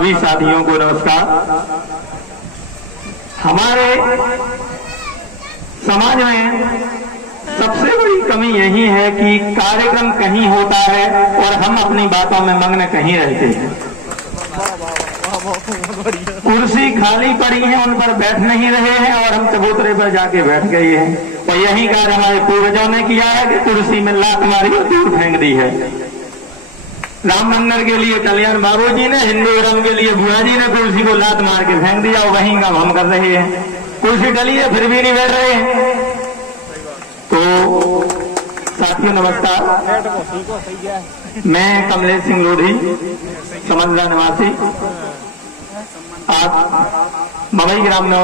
सभी साथियों को नमस्कार। हमारे समाज में सबसे बड़ी कमी यही है कि कार्यक्रम कहीं होता है और हम अपनी बातों में मग्न कहीं रहते हैं। कुर्सी खाली पड़ी है, उन पर बैठ नहीं रहे हैं और हम चबूतरे पर जाके बैठ गए हैं। और यही कार्य हमारे पूर्वजों ने किया है कि कुर्सी में लात मारी और दूर फेंक दी है। राम मंदिर के लिए कल्याण बाबू जी ने, हिंदू धर्म के लिए भुआ जी ने कुर्सी को लात मार के फेंक दिया और वहीं काम हम कर रहे हैं। कुर्सी डली है फिर भी नहीं बैठ रहे हैं। तो साथियों नमस्कार, मैं कमलेश सिंह लोधी, समंदरा निवासी, आज मवई ग्राम में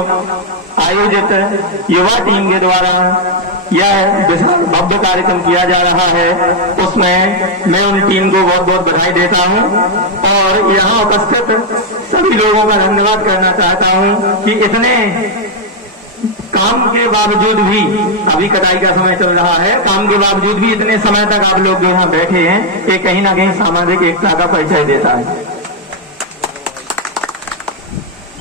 आयोजित युवा टीम के द्वारा यह भव्य कार्यक्रम किया जा रहा है, उसमें मैं उन टीम को बहुत बहुत बधाई देता हूं और यहाँ उपस्थित सभी लोगों का धन्यवाद करना चाहता हूं कि इतने काम के बावजूद भी, अभी कटाई का समय चल रहा है, काम के बावजूद भी इतने समय तक आप लोग जो यहाँ बैठे हैं, ये कहीं ना कहीं सामाजिक एकता का परिचय देता है।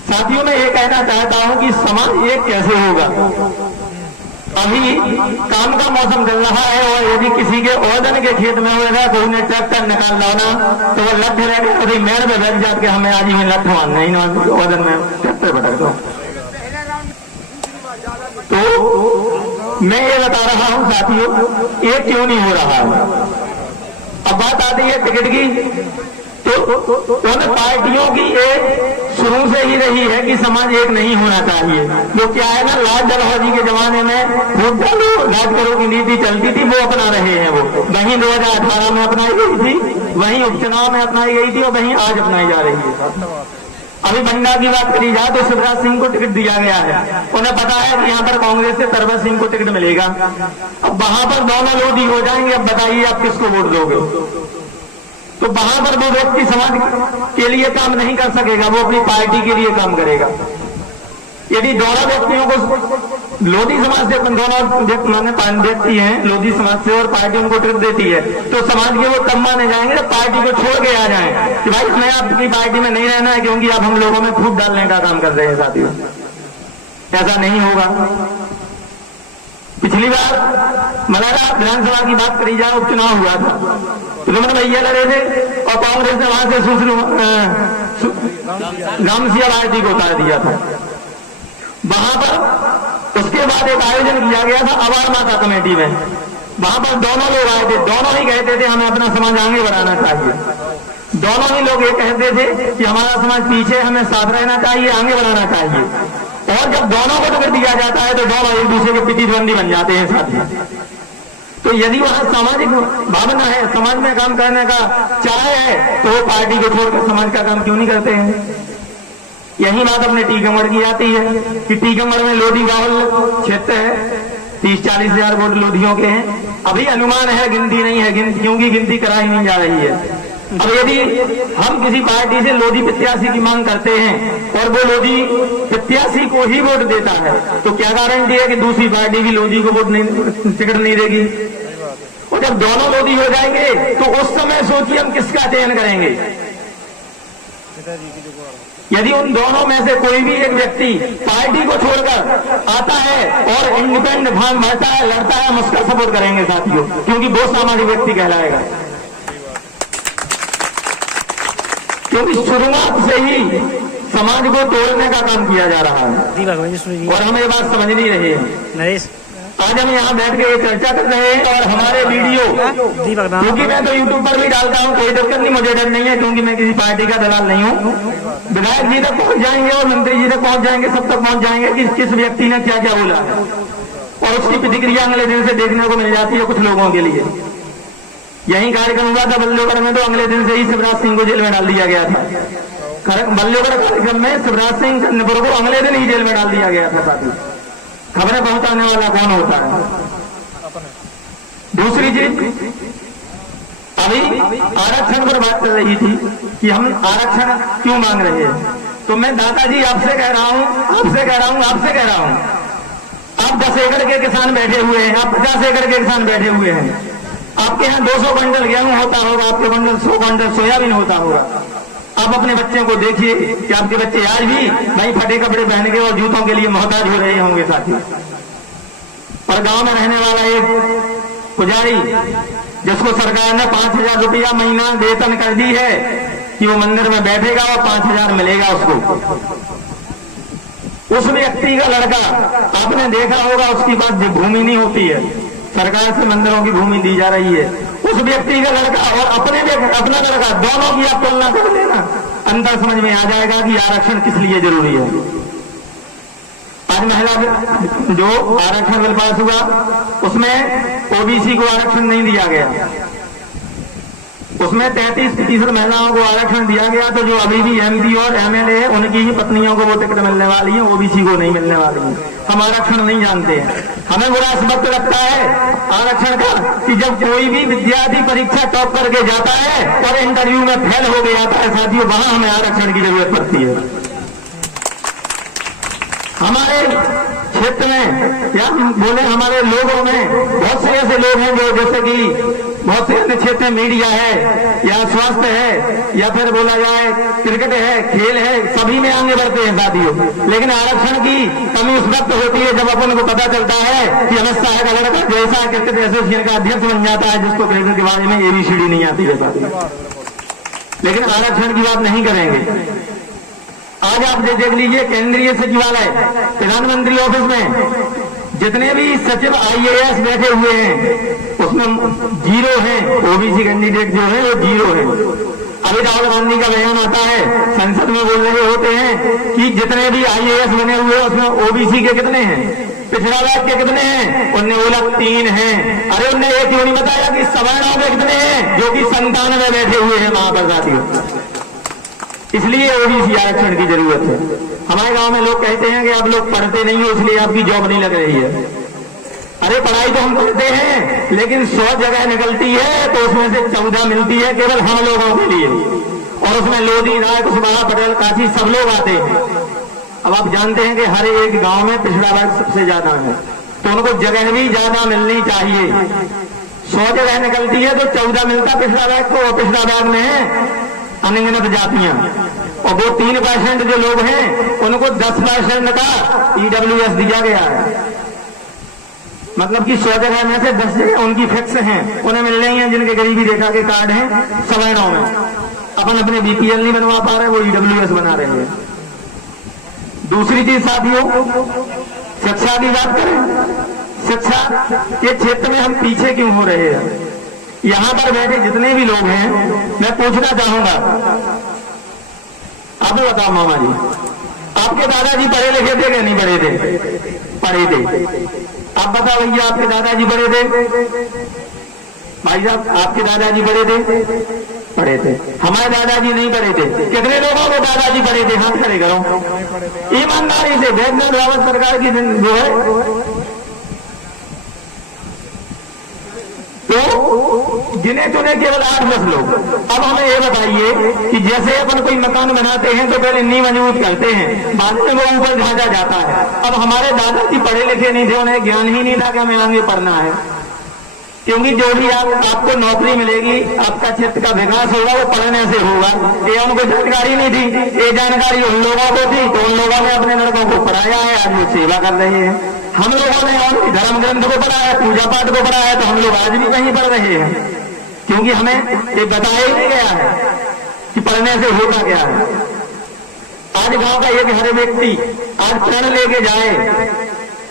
साथियों मैं ये कहना चाहता हूं कि समाज एक कैसे होगा। अभी काम का मौसम चल रहा है और यदि किसी के ओदन के खेत में होगा तो उन्हें ट्रैक्टर निकाल लाना तो वो लठ रहेगा, कभी मेड़ में बैठ जात के हमें आज ही में लठ मान नहीं ओदन में ट्रैक्टर भटक दो। तो मैं ये बता रहा हूं साथियों, ये क्यों नहीं हो रहा है। अब बात आती है टिकट की, तो उन पार्टियों की एक शुरू से ही रही है कि समाज एक नहीं होना चाहिए। वो क्या है ना, लाल डलहौजी के जमाने में वोट डालो राज करो की नीति चलती थी, वो अपना रहे हैं। वो वहीं 2018 में अपनाई गई थी, वहीं उपचुनाव में अपनाई गई थी और वहीं आज अपनाई जा रही है। अभी बंडा की बात करी जाए तो शिवराज सिंह को टिकट दिया गया है। उन्हें पता है कि यहाँ पर कांग्रेस से तरवर सिंह को टिकट मिलेगा। अब वहां पर दोनों लोधी हो जाएंगे। अब बताइए आप किसको वोट दोगे। तो वहां पर वो व्यक्ति समाज के लिए काम नहीं कर सकेगा, वो अपनी पार्टी के लिए काम करेगा। यदि दोनों व्यक्तियों को लोधी समाज से दोनों व्यक्ति हैं लोधी समाज से और पार्टी उनको टिकट देती है तो समाज के वो तब माने जाएंगे जब पार्टी को छोड़ के आ जाएं कि भाई हमें आपकी पार्टी में नहीं रहना है क्योंकि आप हम लोगों में फूट डालने का काम कर रहे हैं। साथियों ऐसा नहीं होगा। पिछली बार मलाला विधानसभा की बात करी जाए, उपचुनाव हुआ था तो लोगों ने भैया लड़े थे और कांग्रेस ने वहां से रामसिया पार्टी को उतार दिया था। वहां पर उसके बाद एक आयोजन किया गया था अवार माता कमेटी में। वहां पर दोनों लोग आए थे, दोनों ही कहते थे हमें अपना समाज आगे बढ़ाना चाहिए। दोनों ही लोग ये कहते थे कि हमारा समाज पीछे, हमें साथ रहना चाहिए, आगे बढ़ाना चाहिए। और जब दोनों को टिकट दिया जाता है तो दोनों एक दूसरे के प्रतिद्वंदी बन जाते हैं साथी। तो यदि वहां सामाजिक भावना है, समाज में काम करने का चाह है तो वो पार्टी को छोड़कर समाज का काम क्यों नहीं करते हैं। यही बात अपने टीकमगढ़ की आती है कि टीकमगढ़ में लोधी बाहुल क्षेत्र है, 30-40 हजार वोट लोधियों के हैं। अभी अनुमान है, गिनती नहीं है, क्योंकि गिनती कराई नहीं जा रही है। अब यदि हम किसी पार्टी से लोधी प्रत्याशी की मांग करते हैं और वो लोधी प्रत्याशी को ही वोट देता है तो क्या गारंटी है कि दूसरी पार्टी भी लोधी को वोट नहीं, टिकट नहीं देगी। और जब दोनों लोधी हो जाएंगे तो उस समय सोचिए हम किसका चयन करेंगे। यदि उन दोनों में से कोई भी एक व्यक्ति पार्टी को छोड़कर आता है और इंडिपेंडेंट भाग भरता है, लड़ता है, हम उसका सपोर्ट करेंगे साथियों, क्योंकि वो सामाजिक व्यक्ति कहलाएगा। क्योंकि शुरुआत से ही समाज को तोड़ने का काम किया जा रहा है और हम ये बात समझ नहीं रहे हैं। आज हम यहाँ बैठ के चर्चा कर रहे हैं और हमारे वीडियो, क्योंकि मैं तो यूट्यूब पर भी डालता हूँ, कोई दिक्कत नहीं, मुझे डर नहीं है क्योंकि मैं किसी पार्टी का दलाल नहीं हूँ। विधायक जी तक पहुंच जाएंगे और मंत्री जी तक पहुंच जाएंगे, सब तक पहुंच जाएंगे कि किस व्यक्ति ने क्या क्या बोला है और उसकी प्रतिक्रिया अगले दिन से देखने को मिल जाती है कुछ लोगों के लिए। यही कार्यक्रम हुआ था बल्लेगढ़ में, तो अगले दिन से ही शिवराज सिंह को जेल में डाल दिया गया था। बल्लेगढ़ कार्यक्रम में शिवराज सिंह चंद्रपुर को अगले दिन ही जेल में डाल दिया गया था। साथी खबरें पहुंचाने वाला कौन होता है। दूसरी चीज, अभी आरक्षण पर बात चल रही थी कि हम आरक्षण क्यों मांग रहे हैं, तो मैं दादाजी आपसे कह रहा हूं, आप 10 एकड़ के किसान बैठे हुए हैं, आप 50 एकड़ के किसान बैठे हुए हैं। आपके यहाँ 200 क्विंटल गेहूं होता होगा, आपके क्विंटल 100 क्विंटल सोयाबीन होता होगा। आप अपने बच्चे को देखिए कि आपके बच्चे आज भी भाई फटे कपड़े पहन के और जूतों के लिए मोहताज हो रहे होंगे साथी। पर गांव में रहने वाला एक पुजारी जिसको सरकार ने 5,000 रुपया महीना वेतन कर दी है कि वो मंदिर में बैठेगा और 5,000 मिलेगा उसको। उस व्यक्ति का लड़का, आपने देखा होगा, उसके पास जो भूमि नहीं होती है, सरकार से मंदिरों की भूमि दी जा रही है, उस व्यक्ति का लड़का और अपना लड़का, दोनों की आप तुलना कर लेना, अंतर समझ में आ जाएगा कि आरक्षण किस लिए जरूरी है। आज महिला जो आरक्षण बिल पास हुआ उसमें ओबीसी को आरक्षण नहीं दिया गया, उसमें 33% महिलाओं को आरक्षण दिया गया। तो जो अभी भी एमपी और एमएलए है उनकी ही पत्नियों को वो टिकट मिलने वाली है, ओबीसी को नहीं मिलने वाली है। हम आरक्षण नहीं जानते हैं। हमें बड़ा इस वक्त लगता है आरक्षण का कि जब कोई भी विद्यार्थी परीक्षा टॉप करके जाता है और इंटरव्यू में फेल हो गया था साथियों, वहां हमें आरक्षण की जरूरत पड़ती है। हमारे क्षेत्र में या बोले हमारे लोगों में बहुत से ऐसे लोग हैं जो जैसे कि बहुत से अन्य क्षेत्र में मीडिया है या स्वास्थ्य है या फिर बोला जाए क्रिकेट है, खेल है, सभी में आगे बढ़ते हैं साथियों। लेकिन आरक्षण की कमी उस वक्त होती है जब अपन को पता चलता है कि अमित शाह का लड़का जैसा क्रिकेट एसोसिएशन का अध्यक्ष बन जाता है जिसको क्रिकेट के बारे में ABCD नहीं आती है साथियों। लेकिन आरक्षण की बात नहीं करेंगे। आज आप देख लीजिए केंद्रीय सचिवालय प्रधानमंत्री ऑफिस में जितने भी सचिव IAS बैठे हुए हैं उसमें 0 हैं, ओबीसी कैंडिडेट जो है वो 0 है। अभी राहुल गांधी का बयान आता है, संसद में बोल रहे होते हैं कि जितने भी IAS बने हुए हैं उसमें ओबीसी के कितने हैं, पिछड़ा वर्ग के कितने हैं, उनने बोला 3 हैं। अरे उनने ये क्यों नहीं बताया कि सवर्णों के कितने हैं जो कि 97 बैठे हुए हैं वहां पर साथियों। इसलिए ओबीसी आरक्षण की जरूरत है। हमारे गांव में लोग कहते हैं कि आप लोग पढ़ते नहीं हो इसलिए आपकी जॉब नहीं लग रही है। अरे पढ़ाई तो हम करते हैं लेकिन 100 जगह निकलती है तो उसमें से 14 मिलती है केवल हम लोगों के लिए, और उसमें लोधी, राय, कुशवाहा, पटेल, काशी सब लोग आते हैं। अब आप जानते हैं कि हर एक गांव में पिछड़ा वर्ग सबसे ज्यादा है तो उनको जगह भी ज्यादा मिलनी चाहिए। 100 जगह निकलती है तो 14 मिलता पिछड़ा वर्ग को, पिछड़ा वर्ग में है अनगिनत जातियां, और वो 3% जो लोग हैं उनको 10% का EWS दिया गया है। मतलब कि 100 जगह में से 10 जगह उनकी फिक्स हैं, उन्हें मिल रही हैं जिनके गरीबी रेखा के कार्ड हैं सवर्णों में। अपन अपने BPL नहीं बनवा पा रहे, वो EWS बना रहे हैं। दूसरी चीज साथियों, शिक्षा की बात करें, शिक्षा के क्षेत्र में हम पीछे क्यों हो रहे हैं। यहां पर बैठे जितने भी लोग हैं मैं पूछना चाहूंगा, आप बताओ मामा जी, आपके दादाजी पढ़े लिखे थे कि नहीं पढ़े थे? पढ़े थे। आप बताओ भैया, आपके दादाजी पढ़े थे? भाई साहब आपके दादाजी पढ़े थे? पढ़े थे। हमारे दादाजी नहीं पढ़े थे। कितने लोगों को दादाजी पढ़े थे? हाथ खड़े करो ईमानदारी से। वैद्यनाथ रावत सरकार की जो है तो गिने चुने केवल 8-10 लोग। अब हमें ये बताइए कि जैसे अपन कोई मकान बनाते हैं तो पहले नींव मजबूत करते हैं, बाद में वो ऊपर झांचा जाता है। अब हमारे दादाजी पढ़े लिखे नहीं थे, उन्हें ज्ञान ही नहीं था कि हमें आगे पढ़ना है, क्योंकि जो भी आपको नौकरी मिलेगी, आपका क्षेत्र का विकास होगा वो पढ़ने से होगा। ये उनको जानकारी नहीं थी, ये जानकारी उन लोगों को थी तो उन लोगों ने अपने लड़कों को पढ़ाया है, आज वो सेवा कर रहे हैं। हम लोगों ने और धर्म ग्रंथ को पढ़ा है, पूजा पाठ को पढ़ा है, तो हम लोग आज भी वहीं पढ़ रहे हैं, क्योंकि हमें ये बताया ही नहीं गया है कि पढ़ने से होता क्या है। आज गांव का एक हर व्यक्ति आज प्रण लेके जाए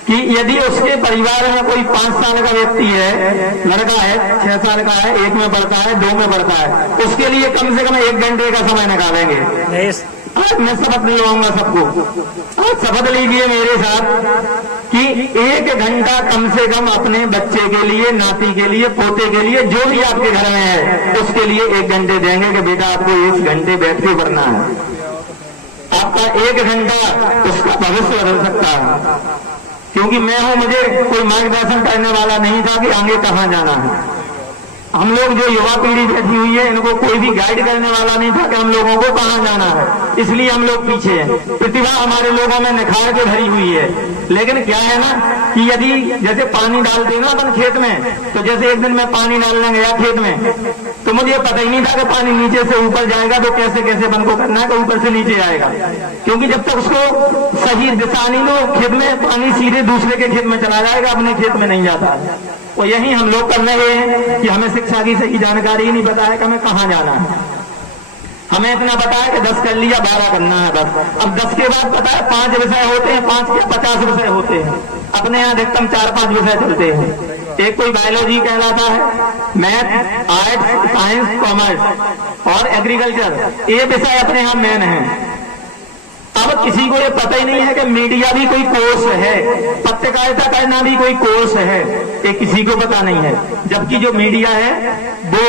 कि यदि उसके परिवार में कोई 5 साल का व्यक्ति है, लड़का है, 6 साल का है, 1 में पढ़ता है, 2 में पढ़ता है, उसके लिए कम से कम 1 घंटे का समय निकालेंगे। आज मैं शपथ दिलवाऊंगा सबको, आज शपथ लीजिए मेरे साथ कि 1 घंटा कम से कम अपने बच्चे के लिए, नाती के लिए, पोते के लिए, जो भी आपके घर में है उसके लिए 1 घंटे देंगे कि बेटा आपको 1 घंटे बैठ के पढ़ना है। आपका 1 घंटा उसका भविष्य बदल सकता है, क्योंकि मैं हूं, मुझे कोई मार्गदर्शन करने वाला नहीं था कि आगे कहां जाना है। हम लोग जो युवा पीढ़ी बैठी हुई है इनको कोई भी गाइड करने वाला नहीं था कि हम लोगों को कहां जाना है, इसलिए हम लोग पीछे हैं। प्रतिभा हमारे लोगों में निखार के भरी हुई है, लेकिन क्या है ना कि यदि जैसे पानी डालते हैं ना अपन खेत में, तो जैसे एक दिन मैं पानी डालने गया खेत में, तो मुझे पता ही नहीं था कि पानी नीचे से ऊपर जाएगा, तो कैसे कैसे अपन को करना है कि ऊपर से नीचे आएगा, क्योंकि जब तक उसको सही दिशा नहीं दो खेत में पानी सीधे दूसरे के खेत में चला जाएगा, अपने खेत में नहीं जाता। और यही हम लोग कर रहे हैं कि हमें शिक्षा की सही जानकारी ही नहीं पता है कि हमें कहाँ जाना है। हमें इतना पता है कि 10 कर लिया, 12 करना है बस। अब 10 के बाद पता है 5 विषय होते हैं, 5 या 50 विषय होते हैं। अपने यहाँ अधिकतम 4-5 विषय चलते हैं। एक कोई बायोलॉजी कहलाता है, मैथ, आर्ट्स, साइंस, कॉमर्स और एग्रीकल्चर, ये विषय अपने यहाँ मेन है। अब किसी को ये पता ही नहीं है कि मीडिया भी कोई कोर्स है, पत्रकारिता करना भी कोई कोर्स है, ये किसी को पता नहीं है। जबकि जो मीडिया है वो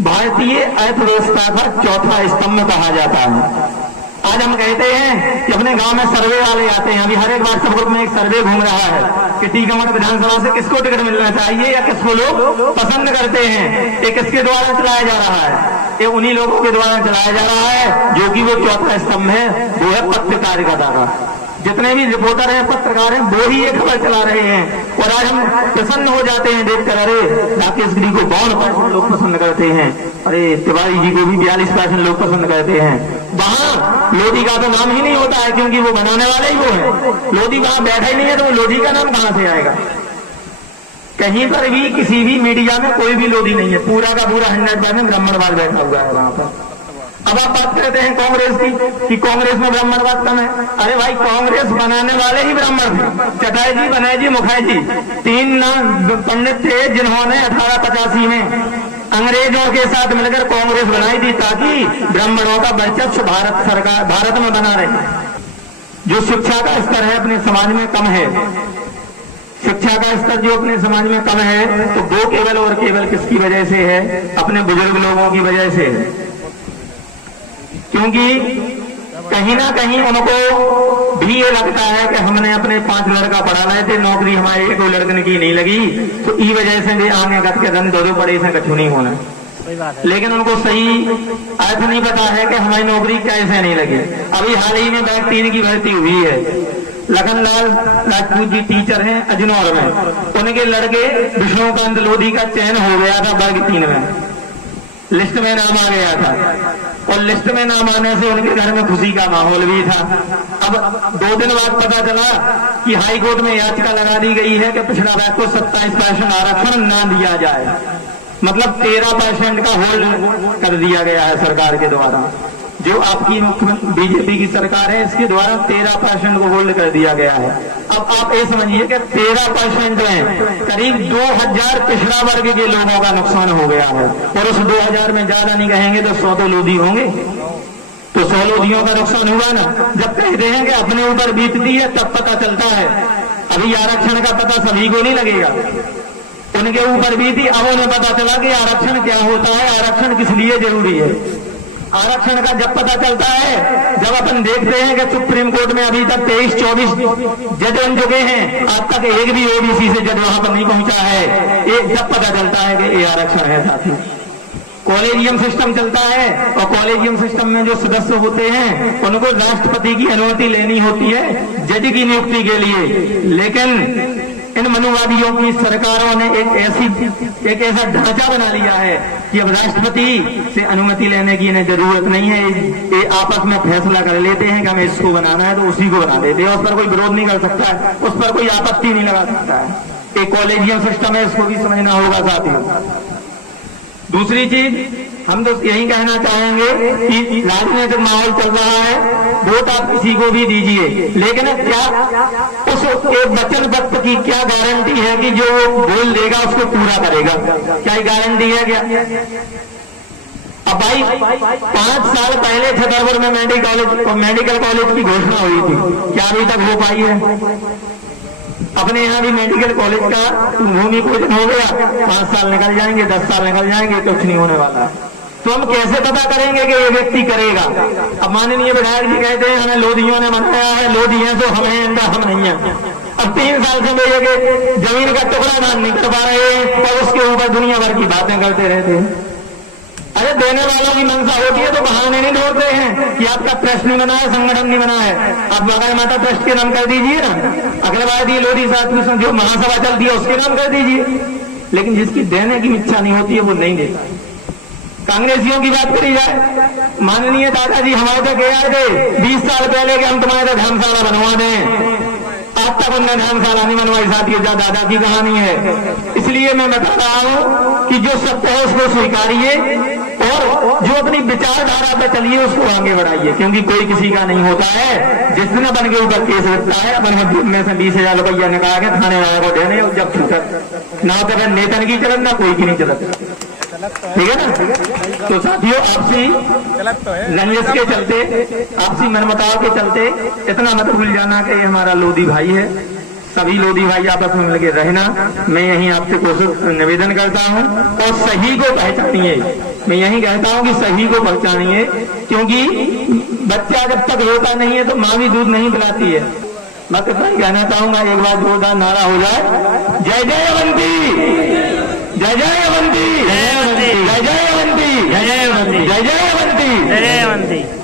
भारतीय अर्थव्यवस्था का चौथा स्तंभ कहा जाता है। आज हम कहते हैं कि अपने गांव में सर्वे वाले आते हैं, अभी हर एक व्हाट्सएप ग्रुप में एक सर्वे घूम रहा है कि टीकमगढ़ विधानसभा से किसको टिकट मिलना चाहिए या किसको लोग पसंद करते हैं। ये किसके द्वारा चलाया जा रहा है? ये उन्हीं लोगों के द्वारा चलाया जा रहा है जो कि वो चौथा स्तंभ है, वो है पत्रकारिता का। जितने भी रिपोर्टर हैं, पत्रकार हैं, वो ही ये खबर चला रहे हैं। और आज हम प्रसन्न हो जाते हैं देखकर, अरे राकेश गिरी को 52% लोग पसंद करते हैं, अरे तिवारी जी को भी 42% लोग पसंद करते हैं। वहां लोधी का तो नाम ही नहीं होता है, क्योंकि वो बनाने वाले ही वो है। लोधी वहां बैठा ही नहीं है, तो वो लोधी का नाम कहां से आएगा? कहीं पर भी किसी भी मीडिया में कोई भी लोधी नहीं है, पूरा का पूरा 100% ब्राह्मणवाद बैठा हुआ है वहां पर। अब आप बात करते हैं कांग्रेस की कि कांग्रेस में ब्राह्मणवाद कम है। अरे भाई, कांग्रेस बनाने वाले ही ब्राह्मण थे। चटाई जी, बनाई जी, मुखाई जी, 3 पंडित थे जिन्होंने 1885 में अंग्रेजों के साथ मिलकर कांग्रेस बनाई थी, ताकि ब्राह्मणों का वर्चस्व भारत में बना रहे। जो शिक्षा का स्तर है अपने समाज में कम है, शिक्षा का स्तर जो अपने समाज में कम है, तो वो केवल और केवल किसकी वजह से है? अपने बुजुर्ग लोगों की वजह से है। क्योंकि कहीं ना कहीं उनको भी ये लगता है कि हमने अपने 5 लड़का पढ़ा रहे थे, नौकरी हमारे एक लड़कन की नहीं लगी, तो ई वजह से भी आगे गत के धन दो पड़े से कछु नहीं होना। लेकिन उनको सही अर्थ नहीं पता है कि हमारी नौकरी कैसे नहीं लगी। अभी हाल ही में बैग 3 की भर्ती हुई है। लखनलाल राजपूत जी टीचर हैं अजनौर में, उनके लड़के विष्णुकांत लोधी का चयन हो गया था वर्ग 3 में, लिस्ट में नाम आ गया था। और लिस्ट में नाम आने से उनके घर में खुशी का माहौल भी था। अब 2 दिन बाद पता चला कि हाई कोर्ट में याचिका लगा दी गई है कि पिछड़ा वर्ग को 27% आरक्षण न दिया जाए, मतलब 13% का होल्ड कर दिया गया है सरकार के द्वारा। जो आपकी मुख्यमंत्री बीजेपी की सरकार है, इसके द्वारा 13% को होल्ड कर दिया गया है। अब आप ये समझिए कि 13% में करीब 2000 पिछड़ा वर्ग के लोगों का नुकसान हो गया है। और उस 2000 में ज्यादा नहीं कहेंगे तो 100 तो लोधी होंगे, तो 100 लोधियों का नुकसान हुआ ना। जब कहते हैं कि अपने ऊपर बीतती है तब पता चलता है। अभी आरक्षण का पता सभी को नहीं लगेगा, उनके ऊपर बीती, अब उन्हें पता चला कि आरक्षण क्या होता है, आरक्षण किस लिए जरूरी है। आरक्षण का जब पता चलता है, जब अपन देखते हैं कि सुप्रीम कोर्ट में अभी तक 23-24 जज बन चुके हैं, आज तक एक भी ओबीसी से जज वहां पर नहीं पहुंचा है, एक जब पता चलता है कि ये आरक्षण है। साथी, कॉलेजियम सिस्टम चलता है, और कॉलेजियम सिस्टम में जो सदस्य होते हैं उनको राष्ट्रपति की अनुमति लेनी होती है जज की नियुक्ति के लिए। लेकिन इन मनुवादियों की सरकारों ने एक ऐसा ढांचा बना लिया है कि अब राष्ट्रपति से अनुमति लेने की इन्हें जरूरत नहीं है। ये आपस में फैसला कर लेते हैं कि हमें इसको बनाना है तो उसी को बना देते हैं, उस पर कोई विरोध नहीं कर सकता है, उस पर कोई आपत्ति नहीं लगा सकता है। एक कॉलेजियम सिस्टम है, इसको भी समझना होगा साथियों। दूसरी चीज हम तो यही कहना चाहेंगे कि राजनीतिक माहौल चल रहा है, वोट आप किसी को भी दीजिए, लेकिन क्या उस एक वचन पत्र की क्या गारंटी है कि जो वो बोल देगा उसको पूरा करेगा? क्या गारंटी है क्या? अब भाई 5 साल पहले छतरपुर में मेडिकल कॉलेज की घोषणा हुई थी, क्या अभी तक हो पाई है? अपने यहाँ भी मेडिकल कॉलेज का भूमि पूजन हो गया, 5 साल निकल जाएंगे, 10 साल निकल जाएंगे, कुछ नहीं होने वाला। तो हम कैसे पता करेंगे कि ये व्यक्ति करेगा? अब माननीय विधायक जी कहते हैं हमें लोधियों ने बनाया है, लोधी हैं तो हम हैं, हम नहीं हैं। अब 3 साल से मेरे के जमीन का टुकड़ा दान नहीं कर पा रहे हैं और उसके ऊपर दुनिया भर की बातें करते रहते हैं। अरे देने वालों की मंशा होती है तो बहाने नहीं ढूंढते हैं कि आपका ट्रस्ट नहीं बना है, संगठन नहीं बना है, आप वाघा माता ट्रस्ट के नाम कर दीजिए ना, अखिलवादी लोधी साधु जो महासभा चलती है उसके नाम कर दीजिए। लेकिन जिसकी देने की इच्छा नहीं होती है वो नहीं देता। कांग्रेसियों की बात करी जाए, माननीय दादाजी हमारे तक गए आए थे 20 साल पहले कि हम तुम्हारे धर्मशाला बनवा दें, आज तक उनने धर्मशाला नहीं बनवाई। साथियों, दादा की कहानी है। इसलिए मैं बता रहा हूं कि जो सत्य है उसको स्वीकारिए और जो अपनी विचारधारा पे चलिए उसको आगे बढ़ाइए, क्योंकि कोई किसी का नहीं होता है। जिस दिन बन के ऊपर केस लगता है, अपन में से 20,000 रुपया निकाल के थाने वाले को देने, जब छूट ना तो नेतन की चलन ना कोई की नहीं चलत, ठीक है ना। तो साथियों, आपसी रंजिश के चलते, आपसी मनमुटाव के चलते इतना मत भूल जाना कि ये हमारा लोधी भाई है। सभी लोधी भाई आपस में मिलकर रहना, मैं यही आपसे कोशिश निवेदन करता हूं। और सही को पहचानिए, मैं यही कहता हूं कि सही को पहचानिए, क्योंकि बच्चा जब तक रोता नहीं है तो माँ भी दूध नहीं पिलाती है। मैं तो कहना चाहूंगा, एक बार जोरदार नारा हो जाए, जय जय अवंती, जय जय अवंती, जय जय अवंती, जय जय अवंती, जय जय अवंती, जय जय अवंती।